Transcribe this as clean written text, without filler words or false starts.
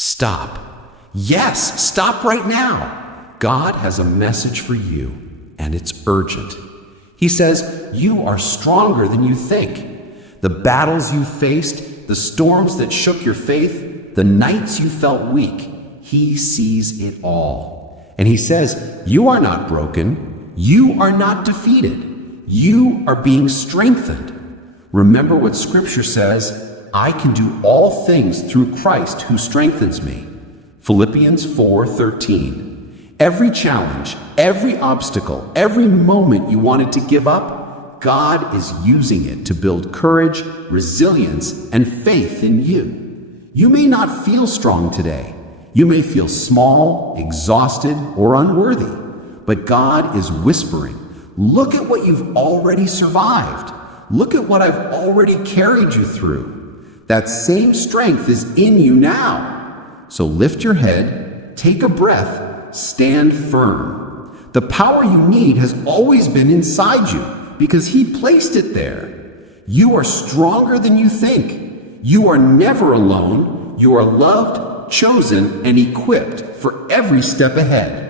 Stop. Yes, stop right now. God has a message for you, and it's urgent. He says, you are stronger than you think. The battles you faced, the storms that shook your faith, the nights you felt weak, He sees it all. And He says, you are not broken. You are not defeated. You are being strengthened. Remember what Scripture says, I can do all things through Christ who strengthens me. Philippians 4:13. Every challenge, every obstacle, every moment you wanted to give up, God is using it to build courage, resilience, and faith in you. You may not feel strong today. You may feel small, exhausted, or unworthy. But God is whispering, look at what you've already survived. Look at what I've already carried you through. That same strength is in you now. So lift your head, take a breath, stand firm. The power you need has always been inside you because He placed it there. You are stronger than you think. You are never alone. You are loved, chosen, and equipped for every step ahead.